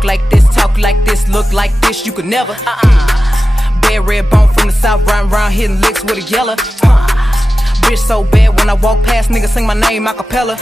walk like this, talk like this, look like this, you could never. Bad red bone from the south, riding around hitting licks with a yellow. Bitch so bad when I walk past, niggas sing my name a cappella.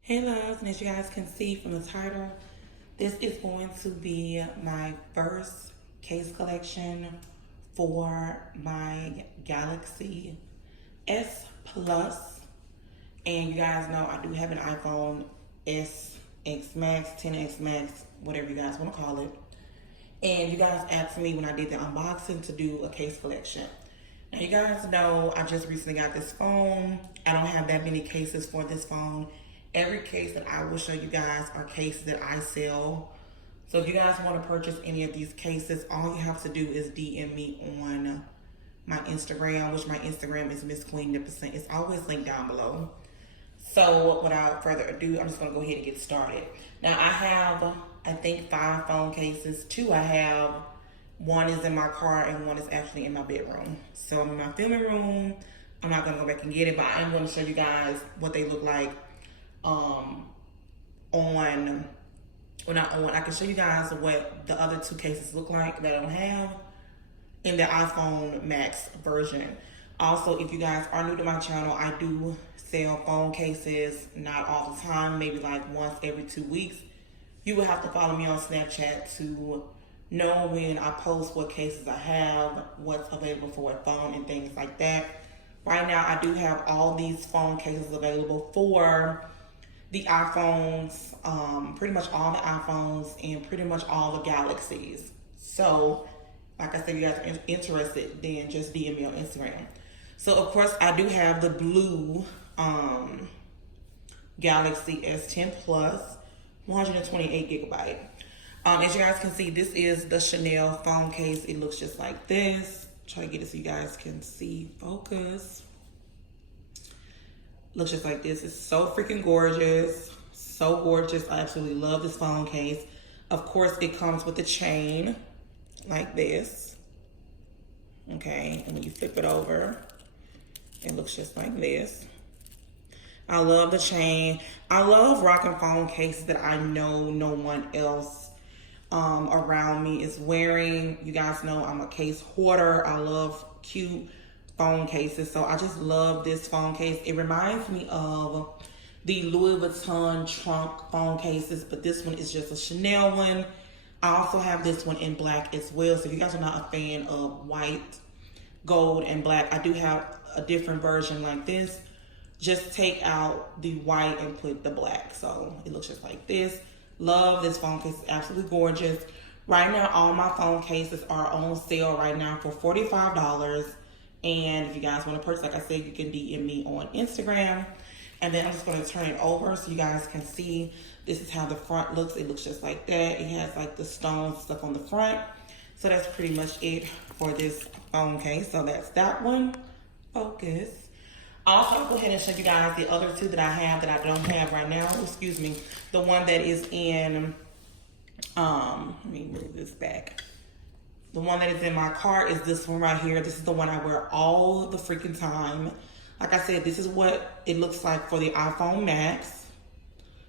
Hey loves, and as you guys can see from the title, this is going to be my first case collection for my Galaxy S Plus. And you guys know I do have an iPhone SX Max, 10X Max, whatever you guys want to call it. And you guys asked me when I did the unboxing to do a case collection. Now you guys know I just recently got this phone. I don't have that many cases for this phone. Every case that I will show you guys are cases that I sell. So if you guys want to purchase any of these cases, all you have to do is DM me on my Instagram, which my Instagram is MsQueenificent. It's always linked down below. So without further ado, I'm just going to go ahead and get started. Now I have, I think, 5 phone cases. 2 I have. 1 is in my car and 1 is actually in my bedroom. So I'm in my filming room. I'm not going to go back and get it, but I'm going to show you guys what they look like I can show you guys what the other 2 cases look like that I don't have in the iPhone Max version. Also, if you guys are new to my channel, I do sell phone cases, not all the time, maybe like once every 2 weeks. You will have to follow me on Snapchat to know when I post what cases I have, what's available for what phone and things like that. Right now, I do have all these phone cases available for the iPhones, pretty much all the iPhones and pretty much all the Galaxies. So, like I said, if you guys are interested, then just DM me on Instagram. So, of course, I do have the blue Galaxy S10 Plus, 128 gigabyte. As you guys can see, this is the Chanel phone case. It looks just like this. Try to get it so you guys can see. Focus. Looks just like this. It's so freaking gorgeous. So gorgeous. I absolutely love this phone case. Of course, it comes with a chain like this. Okay, and when you flip it over, it looks just like this. I love the chain. I love rocking phone cases that I know no one else around me is wearing. You guys know I'm a case hoarder. I love cute phone cases, so I just love this phone case. It reminds me of the Louis Vuitton trunk phone cases, but this one is just a Chanel one. I also have this one in black as well, so if you guys are not a fan of white, gold, and black, I do have a different version like this. Just take out the white and put the black, so it looks just like this. Love this phone case. It's absolutely gorgeous. Right now, all my phone cases are on sale right now for $45. And if you guys want to purchase, like I said, you can DM me on Instagram. And then I'm just going to turn it over so you guys can see. This is how the front looks. It looks just like that. It has like the stones stuck on the front. So that's pretty much it for this phone case. So that's that one. Focus. Also, I'll go ahead and show you guys the other 2 that I have that I don't have right now. Excuse me. The one that is in, let me move this back. The one that is in my car is this one right here. This is the one I wear all the freaking time. Like I said, this is what it looks like for the iPhone Max.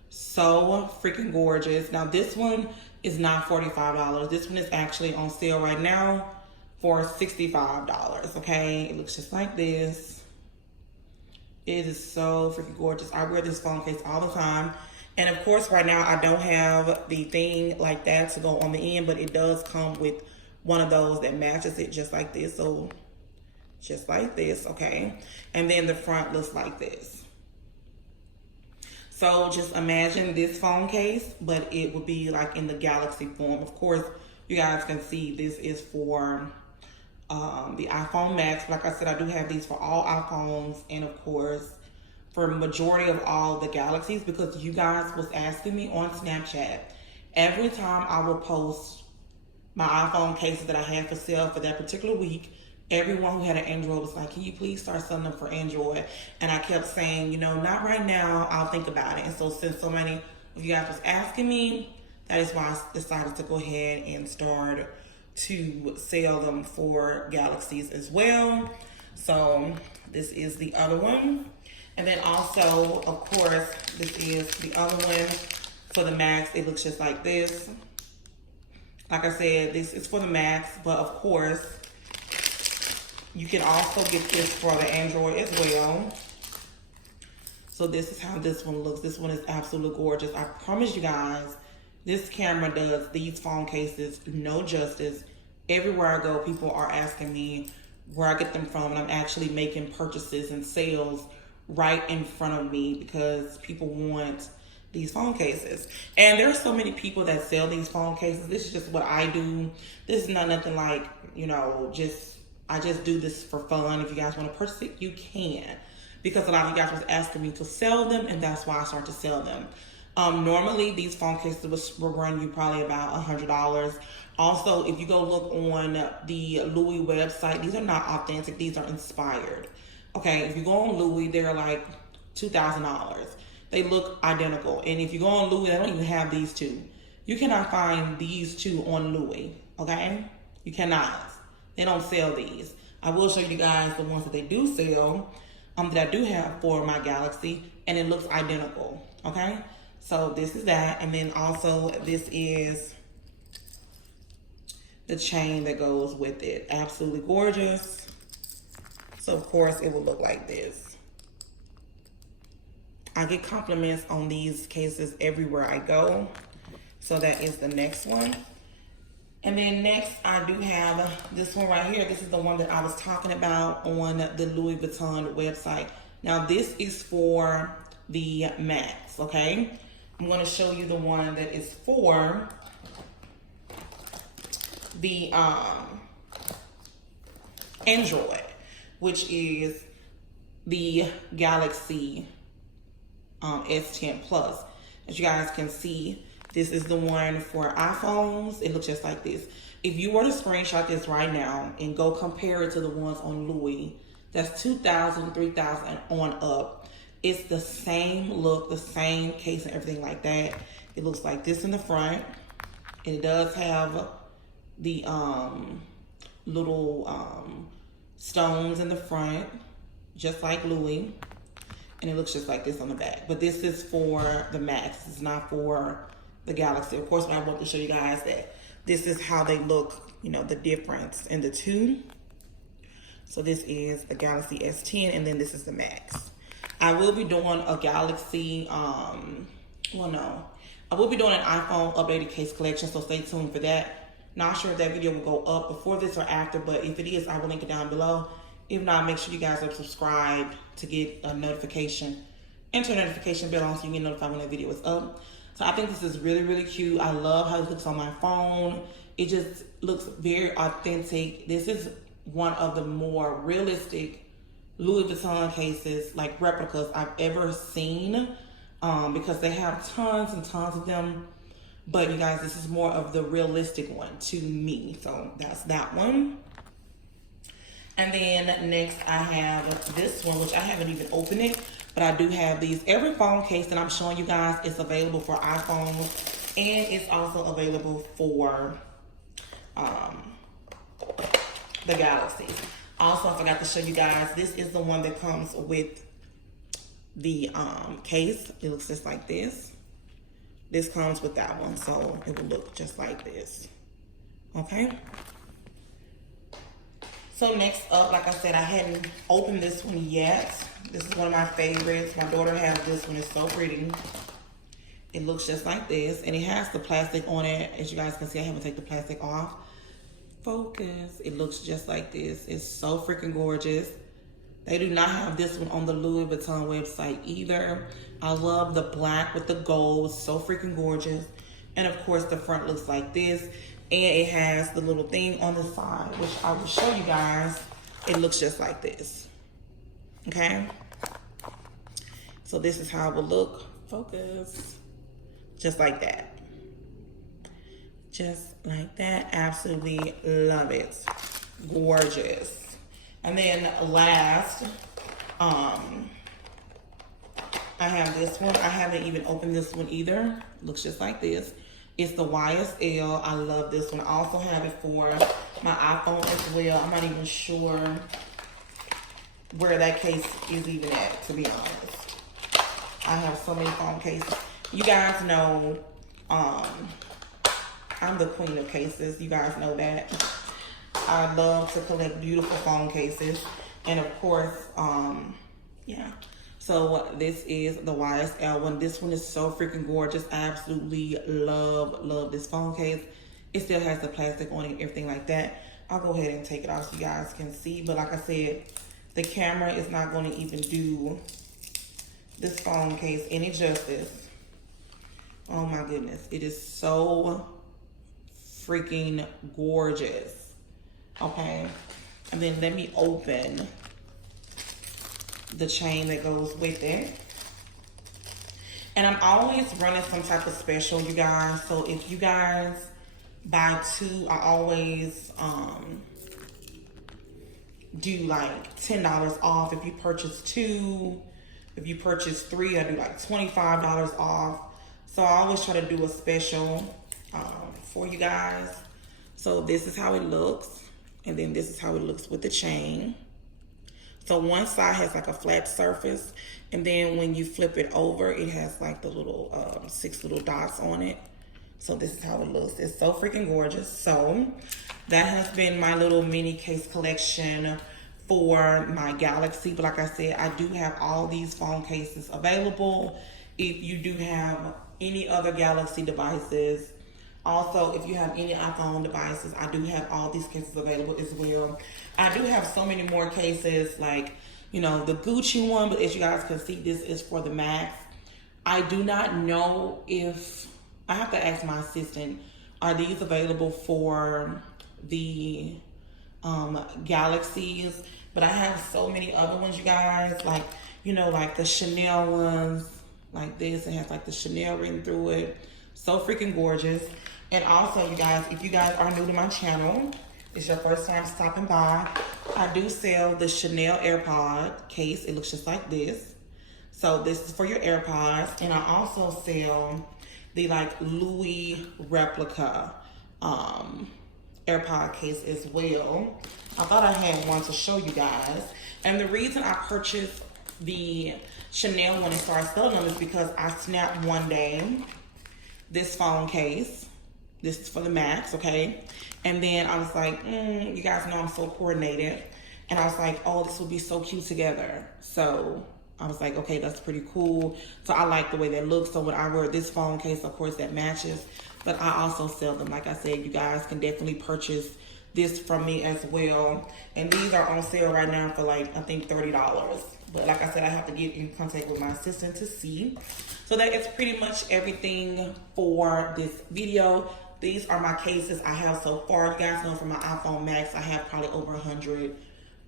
So freaking gorgeous. Now this one is not $45. This one is actually on sale right now for $65, okay? It looks just like this. It is so freaking gorgeous. I wear this phone case all the time. And of course, right now, I don't have the thing like that to go on the end, but it does come with one of those that matches it just like this. So just like this, okay? And then the front looks like this. So just imagine this phone case, but it would be like in the Galaxy form. Of course, you guys can see this is for the iPhone Max. Like I said, I do have these for all iPhones, and of course for majority of all the Galaxies, because you guys was asking me on Snapchat every time I would post my iPhone cases that I had for sale for that particular week. Everyone who had an Android was like, can you please start selling them for Android? And I kept saying, you know, not right now, I'll think about it. And so since so many of you guys was asking me, that is why I decided to go ahead and start to sell them for Galaxies as well. So this is the other one. And then also, of course, this is the other one for the Max. It looks just like this. Like I said, this is for the Macs, but of course, you can also get this for the Android as well. So this is how this one looks. This one is absolutely gorgeous. I promise you guys, this camera does these phone cases no justice. Everywhere I go, people are asking me where I get them from, and I'm actually making purchases and sales right in front of me because people want these phone cases. And there are so many people that sell these phone cases. This is just what I do. This is not nothing like, you know, I just do this for fun. If you guys want to purchase it, you can. Because a lot of you guys was asking me to sell them, and that's why I started to sell them. Normally, these phone cases will run you probably about $100. Also, if you go look on the Louis website, these are not authentic. These are inspired. Okay, if you go on Louis, they're like $2,000. They look identical. And if you go on Louis, they don't even have these two. You cannot find these two on Louis, okay? You cannot. They don't sell these. I will show you guys the ones that they do sell, that I do have for my Galaxy, and it looks identical, okay? So this is that, and then also this is the chain that goes with it. Absolutely gorgeous. So of course it will look like this. I get compliments on these cases everywhere I go. So that is the next one. And then next I do have this one right here. This is the one that I was talking about on the Louis Vuitton website. Now this is for the Macs, okay? I'm gonna show you the one that is for the Android, which is the Galaxy S10 Plus. As you guys can see, this is the one for iPhones. It looks just like this. If you were to screenshot this right now and go compare it to the ones on Louis, that's $2,000, $3,000 on up. It's the same look, the same case and everything like that. It looks like this in the front. And it does have the little stones in the front, just like Louis. And it looks just like this on the back. But this is for the Max. It's not for the Galaxy. Of course, I want to show you guys that this is how they look, you know, the difference in the two. So this is the Galaxy S10, and then this is the Max. I will be doing a Galaxy, I will be doing an iPhone updated case collection, so stay tuned for that. Not sure if that video will go up before this or after, but if it is, I will link it down below. If not, make sure you guys are subscribed to get a notification. Enter a notification bell on so you can get notified when that video is up. So I think this is really, really cute. I love how it looks on my phone. It just looks very authentic. This is one of the more realistic Louis Vuitton cases, like replicas, I've ever seen, because they have tons and tons of them. But you guys, this is more of the realistic one to me. So that's that one. And then next I have this one, which I haven't even opened it, but I do have these. Every phone case that I'm showing you guys is available for iPhones, and it's also available for the Galaxy. Also, I forgot to show you guys, this is the one that comes with the case. It looks just like this. This comes with that one, so it will look just like this. Okay? So next up, like I said, I hadn't opened this one yet. This is one of my favorites. My daughter has this one. It's so pretty. It looks just like this, and it has the plastic on it. As you guys can see, I haven't taken the plastic off. Focus. It looks just like this. It's so freaking gorgeous. They do not have this one on the Louis Vuitton website either. I love the black with the gold. It's so freaking gorgeous. And of course, the front looks like this. And it has the little thing on the side, which I will show you guys. It looks just like this. Okay? So this is how it will look. Focus. Just like that. Just like that. Absolutely love it. Gorgeous. And then last, I have this one. I haven't even opened this one either. Looks just like this. It's the YSL. I love this one. I also have it for my iPhone as well. I'm not even sure where that case is even at, to be honest. I have so many phone cases. You guys know, I I'm the queen of cases. You guys know that. I love to collect beautiful phone cases. And of course, yeah. So this is the YSL one. This one is so freaking gorgeous. I absolutely love this phone case. It still has the plastic on it and everything like that. I'll go ahead and take it off so you guys can see. But like I said, the camera is not going to even do this phone case any justice. Oh my goodness. It is so freaking gorgeous. Okay. And then let me open the chain that goes with it. And I'm always running some type of special, you guys. So if you guys buy two, I always do like $10 off. If you purchase two, if you purchase three, I do like $25 off. So I always try to do a special for you guys. So this is how it looks. And then this is how it looks with the chain. So one side has like a flat surface, and then when you flip it over, it has like the little 6 little dots on it. So this is how it looks. It's so freaking gorgeous. So that has been my little mini case collection for my Galaxy. But like I said, I do have all these phone cases available. If you do have any other Galaxy devices, also, if you have any iPhone devices, I do have all these cases available as well. I do have so many more cases, like, you know, the Gucci one, but as you guys can see, this is for the Max. I do not know if, I have to ask my assistant, are these available for the Galaxies? But I have so many other ones, you guys, like, you know, like the Chanel ones, like this. It has like the Chanel written through it. So freaking gorgeous. And also, you guys, if you guys are new to my channel, it's your first time stopping by, I do sell the Chanel AirPod case. It looks just like this. So this is for your AirPods. And I also sell the like Louis replica AirPod case as well. I thought I had one to show you guys. And the reason I purchased the Chanel one and started selling them is because I snapped one day this phone case. This is for the Max, okay? And then I was like, you guys know I'm so coordinated. And I was like, oh, this will be so cute together. So I was like, okay, that's pretty cool. So I like the way that looks. So when I wear this phone case, of course, that matches. But I also sell them. Like I said, you guys can definitely purchase this from me as well. And these are on sale right now for like, I think $30. But like I said, I have to get in contact with my assistant to see. So that is pretty much everything for this video. These are my cases I have so far. You guys know for my iPhone Max, I have probably over 100.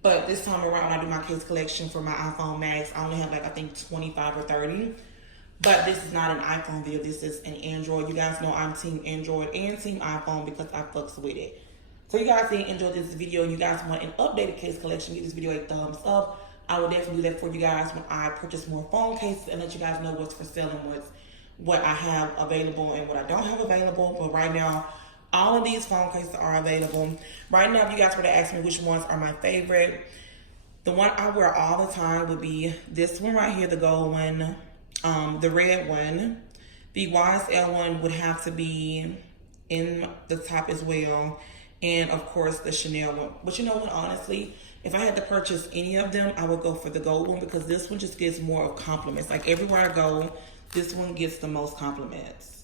But this time around, when I do my case collection for my iPhone Max, I only have like, I think 25 or 30. But this is not an iPhone video. This is an Android. You guys know I'm team Android and team iPhone because I fucks with it. So you guys did enjoy this video and you guys want an updated case collection, give this video a thumbs up. I will definitely do that for you guys when I purchase more phone cases and let you guys know what's for sale and what I have available and what I don't have available. But right now, all of these phone cases are available. Right now, if you guys were to ask me which ones are my favorite, the one I wear all the time would be this one right here, the gold one, the red one. The YSL one would have to be in the top as well. And of course, the Chanel one. But you know what, honestly, if I had to purchase any of them, I would go for the gold one because this one just gets more of compliments. Like everywhere I go, this one gets the most compliments.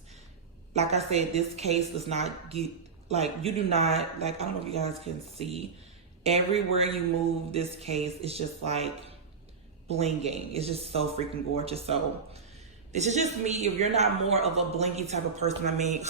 Like I said, this case does not get, like, you do not, like, I don't know if you guys can see. Everywhere you move this case, it's just like blinging. It's just so freaking gorgeous. So this is just me. If you're not more of a blingy type of person, I mean,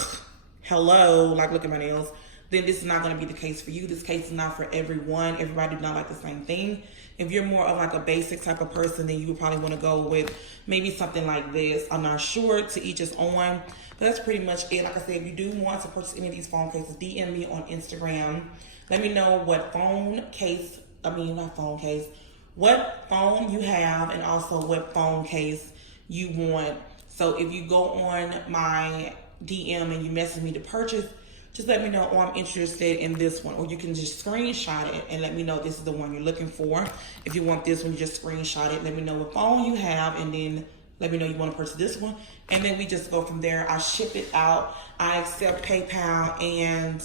hello, like look at my nails, then this is not going to be the case for you. This case is not for everyone. Everybody do not like the same thing. If you're more of like a basic type of person, then you would probably want to go with maybe something like this. I'm not sure, to each his own. But that's pretty much it. Like I said, if you do want to purchase any of these phone cases, DM me on Instagram. Let me know what phone case, what phone you have and also what phone case you want. So if you go on my DM and you message me to purchase, just let me know, oh, I'm interested in this one. Or you can just screenshot it and let me know this is the one you're looking for. If you want this one, you just screenshot it. Let me know what phone you have and then let me know you want to purchase this one. And then we just go from there. I ship it out. I accept PayPal and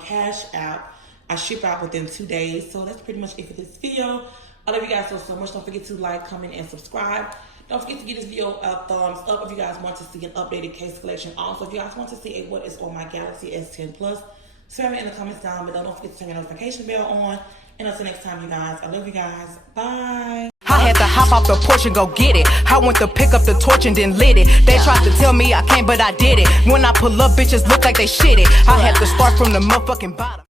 Cash App. I ship out within 2 days. So that's pretty much it for this video. I love you guys so much. Don't forget to like, comment, and subscribe. Don't forget to give this video a thumbs up if you guys want to see an updated case collection. Also, if you guys want to see what is on my Galaxy S10 Plus, tell me in the comments down below. Don't forget to turn your notification bell on. And until next time, you guys, I love you guys. Bye. I had to hop off the porch and go get it. I went to pick up the torch and then lit it. They tried to tell me I can't, but I did it. When I pull up, bitches look like they shit it. I had to start from the motherfucking bottom.